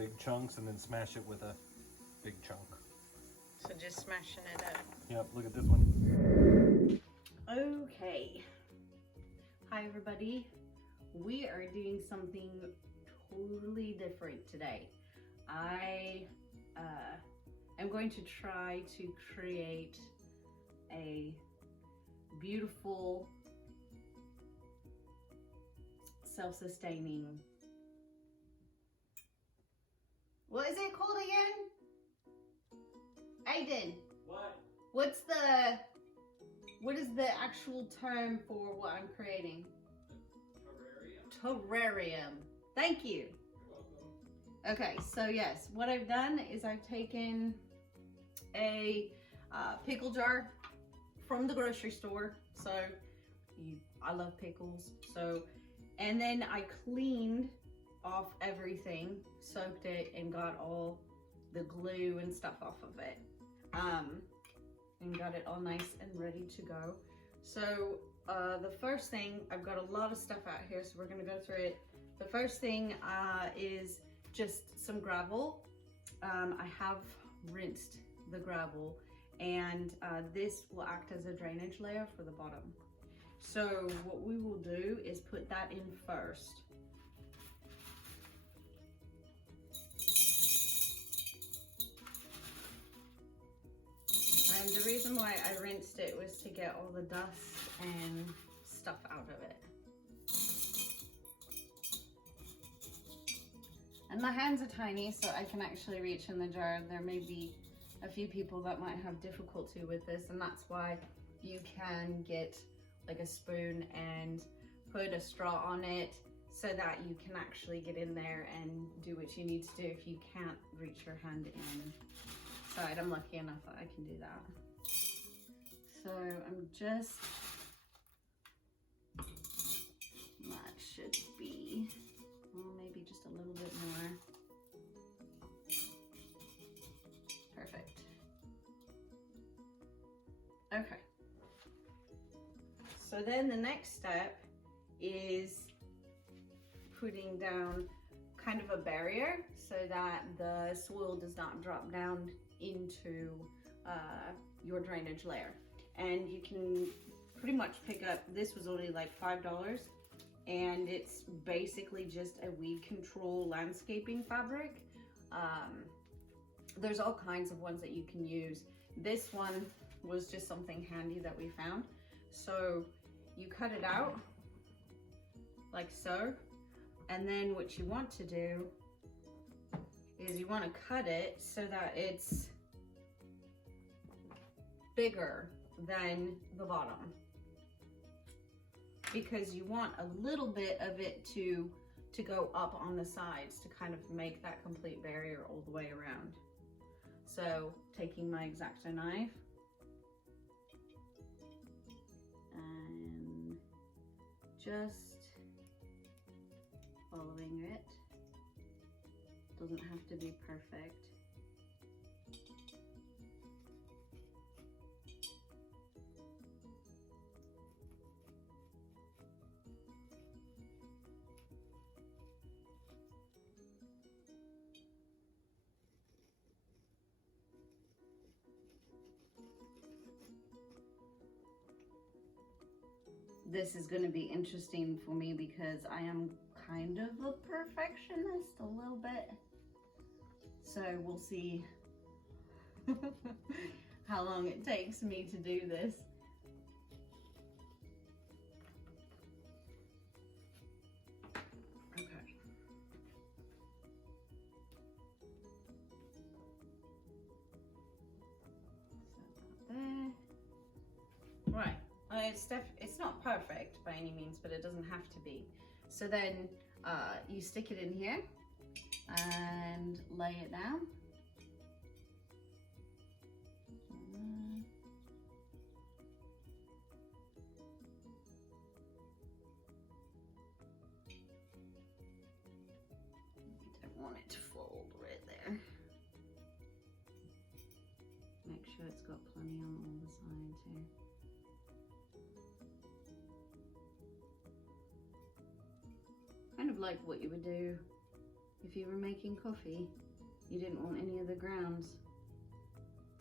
big chunks and then smash it with a big chunk. So just smashing it up. Yep, look at this one. Okay. Hi everybody. We are doing something totally different today. I am going to try to create a beautiful, self-sustaining, what is it called again? Aiden. What? What is the actual term for what I'm creating? Terrarium. Terrarium. Thank you. You're welcome. Okay, so yes, what I've done is I've taken a pickle jar from the grocery store. So I love pickles. So, and then I cleaned off everything, soaked it, and got all the glue and stuff off of it. And got it all nice and ready to go. So the first thing, I've got a lot of stuff out here, so we're gonna go through it. The first thing is just some gravel. I have rinsed the gravel, and this will act as a drainage layer for the bottom. So what we will do is put that in first. And the reason why I rinsed it was to get all the dust and stuff out of it. And my hands are tiny, so I can actually reach in the jar. There may be a few people that might have difficulty with this, and that's why you can get like a spoon and put a straw on it so that you can actually get in there and do what you need to do if you can't reach your hand inside. I'm lucky enough that I can do that. So I'm just, that should be, well, maybe just a little bit more. Perfect. Okay. So then the next step is putting down kind of a barrier so that the soil does not drop down into your drainage layer. And you can pretty much pick up, this was only like $5, and it's basically just a weed control landscaping fabric. There's all kinds of ones that you can use. This one was just something handy that we found. So you cut it out like so, and then what you want to do is you want to cut it so that it's bigger than the bottom, because you want a little bit of it to go up on the sides to kind of make that complete barrier all the way around. So taking my X-Acto knife and just following it. Doesn't have to be perfect. This is going to be interesting for me because I am kind of a perfectionist a little bit. So we'll see how long it takes me to do this. Okay. So there. Right. It's not perfect by any means, but it doesn't have to be. So then you stick it in here and lay it down. Don't want it to fold right there. Make sure it's got plenty on all the sides here. Kind of like what you would do if you were making coffee, you didn't want any of the grounds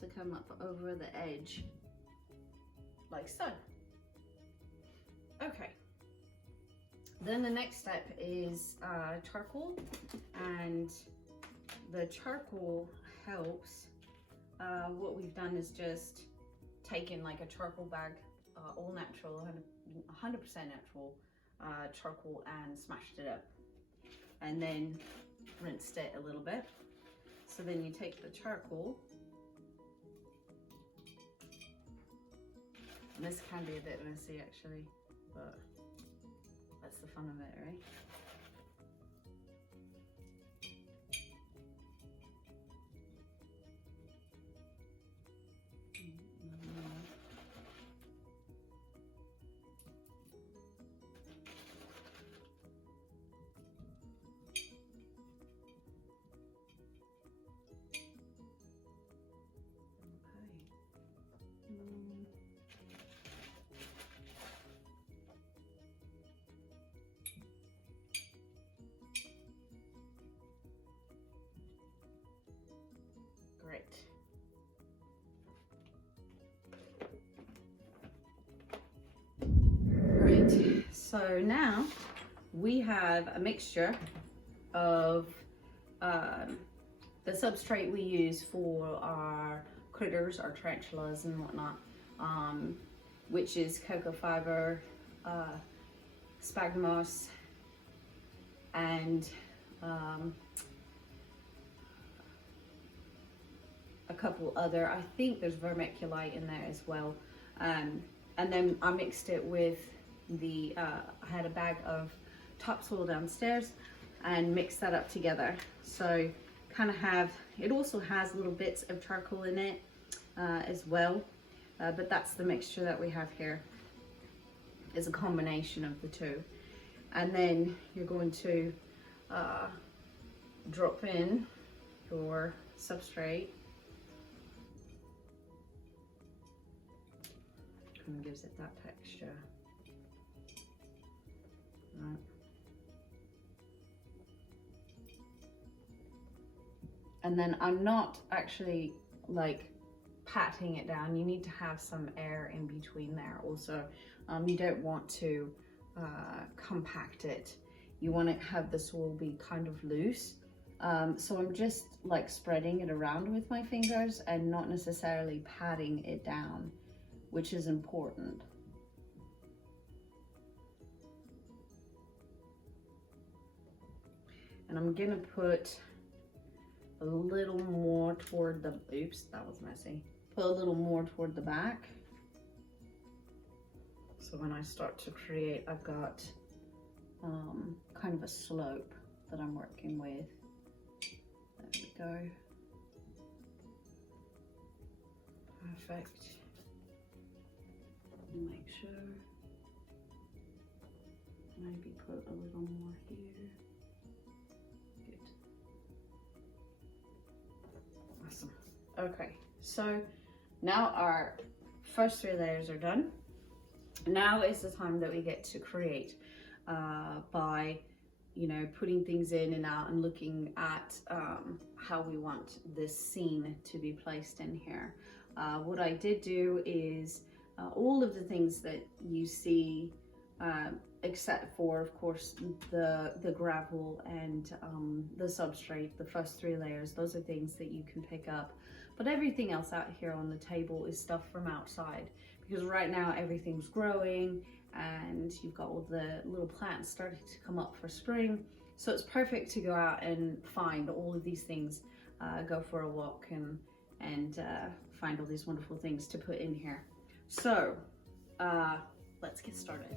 to come up over the edge, like so. Okay. Then the next step is charcoal, and the charcoal helps. What we've done is just taken like a charcoal bag, all natural, 100% natural charcoal, and smashed it up, and then rinsed it a little bit. So then you take the charcoal, and this can be a bit messy actually, but that's the fun of it, right? Great. Right, so now we have a mixture of the substrate we use for our critters, our tarantulas and whatnot, which is cocoa fiber, sphagnum moss, and a couple other, I think there's vermiculite in there as well. And then I mixed it with the, I had a bag of topsoil downstairs and mixed that up together. So kind of have, it also has little bits of charcoal in it as well. But that's the mixture that we have here. It's a combination of the two. And then you're going to drop in your substrate. And gives it that texture. Right. And then I'm not actually like patting it down. You need to have some air in between there also. You don't want to compact it. You want to have the soil be kind of loose. So I'm just like spreading it around with my fingers and not necessarily patting it down, which is important. And I'm gonna put a little more toward the, oops, that was messy. Put a little more toward the back. So when I start to create, I've got kind of a slope that I'm working with. There we go. Perfect. Make sure, maybe put a little more here. Good. Awesome. Okay, so now our first 3 layers are done. Now is the time that we get to create by, you know, putting things in and out and looking at how we want this scene to be placed in here. What I did do is all of the things that you see, except for, of course, the gravel and the substrate, the first 3 layers, those are things that you can pick up. But everything else out here on the table is stuff from outside, because right now everything's growing and you've got all the little plants starting to come up for spring. So it's perfect to go out and find all of these things, go for a walk and find all these wonderful things to put in here. So let's get started.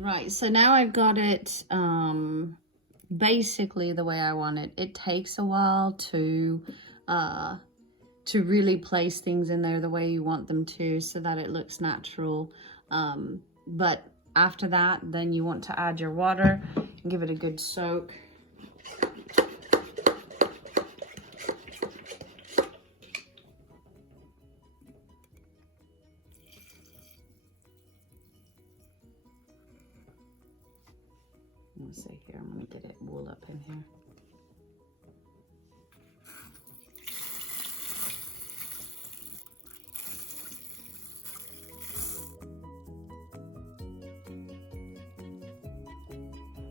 Right, so now I've got it basically the way I want it. It takes a while to really place things in there the way you want them to so that it looks natural. But after that, then you want to add your water and give it a good soak. Let's see here, I'm gonna get it wool up in here.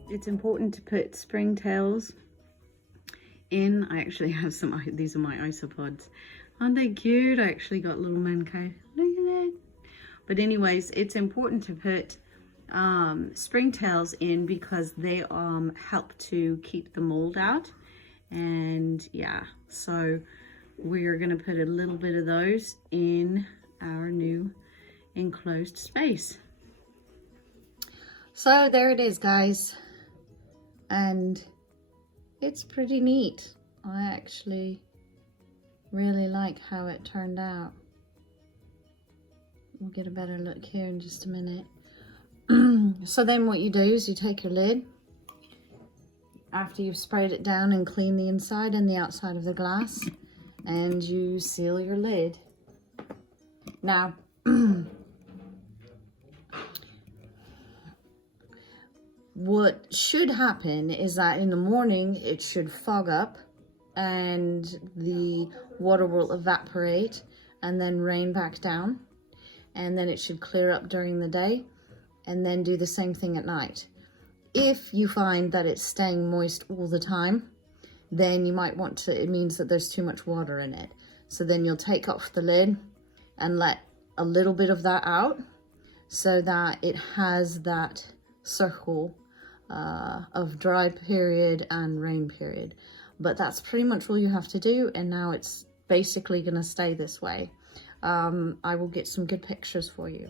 It's important to put Springtails in. I actually have some, these are my isopods. Aren't they cute? I actually got little mancow. Look at that. But anyways, it's important to put Springtails in because they help to keep the mold out. And yeah, so we're gonna put a little bit of those in our new enclosed space. So there it is, guys. And it's pretty neat. I actually really like how it turned out. We'll get a better look here in just a minute. So then what you do is you take your lid, after you've sprayed it down and cleaned the inside and the outside of the glass, and you seal your lid. Now, what should happen is that in the morning it should fog up and the water will evaporate and then rain back down, and then it should clear up during the day and then do the same thing at night. If you find that it's staying moist all the time, then you might want to, it means that there's too much water in it. So then you'll take off the lid and let a little bit of that out so that it has that circle of dry period and rain period. But that's pretty much all you have to do, and now it's basically gonna stay this way. I will get some good pictures for you.